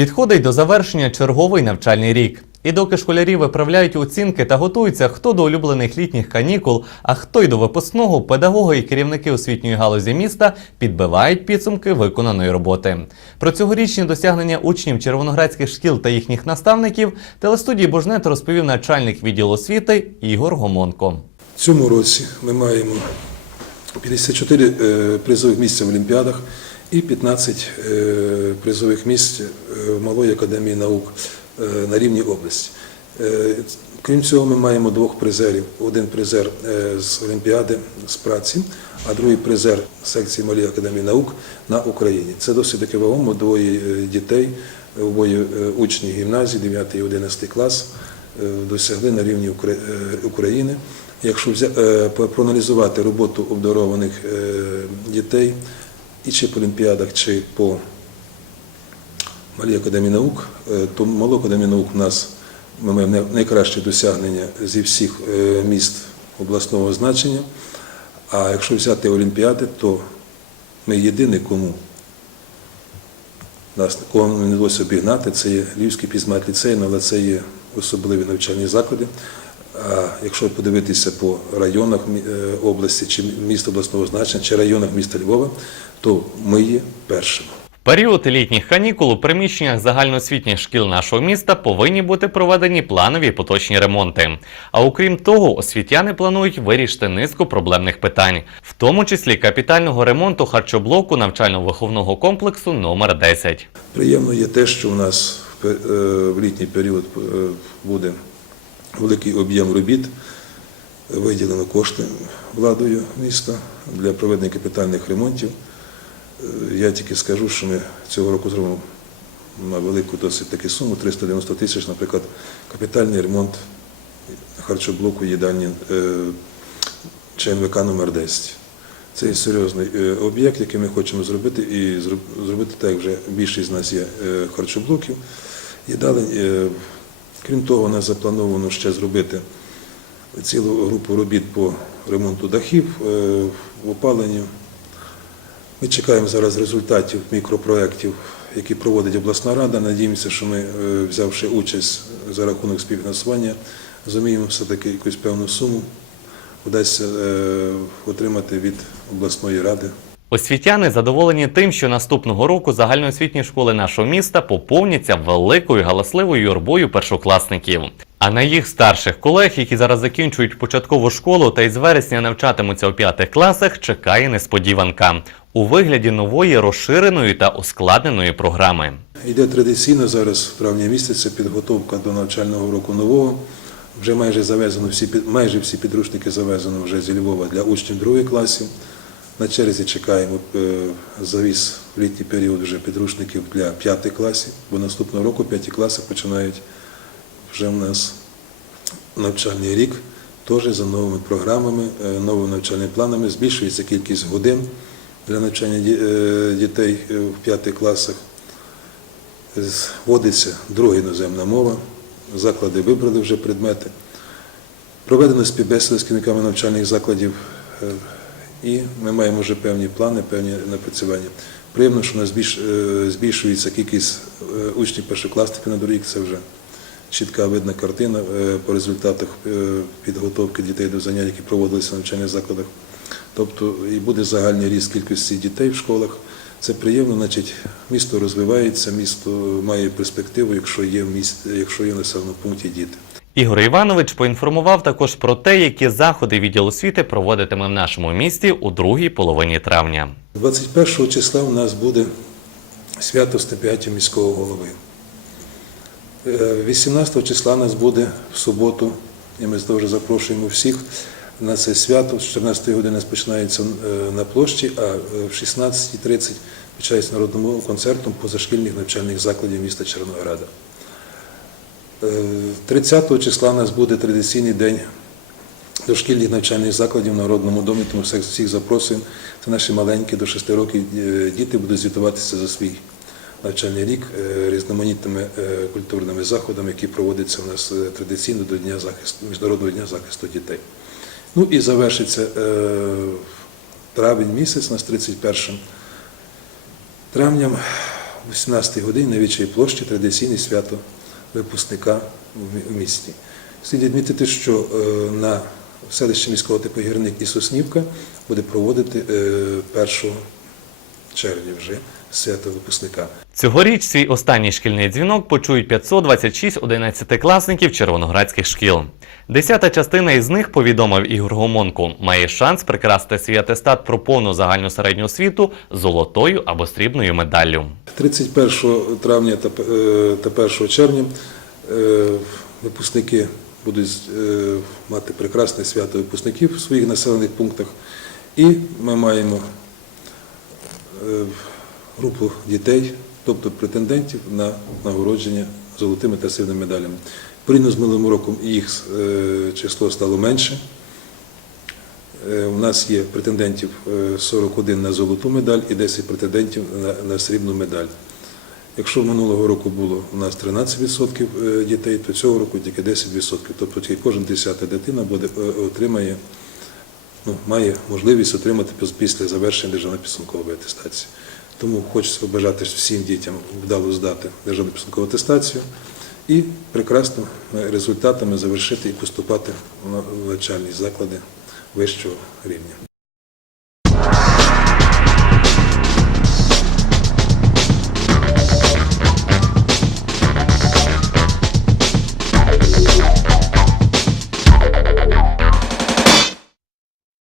Підходить до завершення черговий навчальний рік. І доки школярі виправляють оцінки та готуються хто до улюблених літніх канікул, а хто й до випускного, педагоги і керівники освітньої галузі міста підбивають підсумки виконаної роботи. Про цьогорічні досягнення учнів червоноградських шкіл та їхніх наставників телестудії Божнет розповів начальник відділу освіти Ігор Гомонко. Цьому році ми маємо 54 е, призових місця в Олімпіадах і 15 е, призових місць в Малої академії наук е, на рівні області. Е, Крім цього, ми маємо двох призерів. Один призер е, з Олімпіади з праці, а другий призер секції Малої академії наук на Україні. Це досить таки вагомо, двоє дітей, обоє учні гімназії, 9 і 11 клас, досягли на рівні України. Якщо проаналізувати роботу обдарованих дітей і чи по Олімпіадах, чи по Малій академії наук, е, то Малу академію наук у нас ми маємо найкраще досягнення зі всіх е, міст обласного значення. А якщо взяти Олімпіади, то ми єдині, кому нас кого не вдалося обігнати, це є Львівський пізмат ліцей, але це є особливі навчальні заклади. А якщо подивитися по районах е, області чи міст обласного значення, чи районах міста Львова, то ми є першими. Період літніх канікул у приміщеннях загальноосвітніх шкіл нашого міста повинні бути проведені планові поточні ремонти. А окрім того, освітяни планують вирішити низку проблемних питань, в тому числі капітального ремонту харчоблоку навчально-виховного комплексу номер 10. Приємно є те, що у нас е, в літній період е, буде великий об'єм робіт, виділено кошти владою міста для проведення капітальних ремонтів. Я тільки скажу, що ми цього року зробимо на велику досить таку суму 390 тисяч, наприклад, капітальний ремонт харчоблоку їдальні е, ЧНВК номер 10. Це серйозний е, об'єкт, який ми хочемо зробити, і зробити так, вже більшість з нас є е, харчоблоків. Крім того, у нас заплановано ще зробити цілу групу робіт по ремонту дахів, е, опаленню. Ми чекаємо зараз результатів мікропроєктів, які проводить обласна рада. Надіємося, що ми, е, взявши участь за рахунок співфінансування, зуміємо все-таки якусь певну суму вдасться е, отримати від обласної ради. Освітяни задоволені тим, що наступного року загальноосвітні школи нашого міста поповняться великою галасливою юрбою першокласників. А на їх старших колег, які зараз закінчують початкову школу та із вересня навчатимуться у п'ятих класах, чекає несподіванка у вигляді нової розширеної та ускладненої програми. Йде традиційно зараз в травні місяці підготовка до навчального року нового. Вже майже завезено всі майже всі підручники завезено вже зі Львова для учнів другої класів. На черзі чекаємо е, завіз в літній період вже підручників для п'ятих класів, бо наступного року п'яті класи починають вже в нас навчальний рік, теж за новими програмами, е, новими навчальними планами. Збільшується кількість годин для навчання е, дітей е, в п'ятих класах. Вводиться друга іноземна мова, заклади вибрали вже предмети. Проведено співбесіди з керівниками навчальних закладів, е, і ми маємо вже певні плани, певні напрацювання. Приємно, що у нас збільшується кількість учнів першокласників на доріг, це вже чітка видна картина по результатах підготовки дітей до занять, які проводилися в навчальних закладах. Тобто і буде загальний ріст кількості дітей в школах. Це приємно, значить, місто розвивається, місто має перспективу, якщо є в місті, якщо є в населеному пункті діти. Ігор Іванович поінформував також про те, які заходи відділ освіти проводитиме в нашому місті у другій половині травня. 21 числа у нас буде свято стипендії міського голови. Е, 18 числа у нас буде в суботу, і ми дуже запрошуємо всіх на це свято. З 14 години починається е, на площі, а е, в 16.30 починається народним концертом позашкільних навчальних закладів міста Червонограда. Е, 30 числа у нас буде традиційний день дошкільних навчальних закладів в Народному домі, тому всіх всіх. Це наші маленькі до 6 років е, діти будуть звітуватися за свій навчальний рік е, різноманітними е, культурними заходами, які проводяться у нас е, традиційно до Дня захисту, Міжнародного дня захисту дітей. Ну і завершиться е, травень місяць, нас 31 травням в 18 годині на Вічій площі традиційне свято випускника в місті. Слід відмітити, що е, на селищі міського типу Гірник і Соснівка буде проводити е, 1 червня вже свято випускника. Цьогоріч свій останній шкільний дзвінок почують 526 одинадцятикласників червоноградських шкіл. Десята частина із них, повідомив Ігор Гомонко, має шанс прикрасти свій атестат про повну загальну середню освіту золотою або срібною медаллю. 31 травня та п- е, 1 червня е, випускники будуть е, мати прекрасне свято випускників в своїх населених пунктах. І ми маємо групу дітей, тобто претендентів на нагородження золотими та срібними медалями. Порівняно з минулим роком їх е, число стало менше. Е, У нас є претендентів е, 41 на золоту медаль і 10 претендентів на, срібну медаль. Якщо минулого року було у нас 13% е, дітей, то цього року тільки 10%. Тобто тільки кожна десята дитина буде, е, отримає, ну, має можливість отримати після завершення державної підсумкової атестації. Тому хочеться побажати всім дітям вдало здати державну підсумкову атестацію і прекрасними результатами завершити і поступати в навчальні заклади вищого рівня.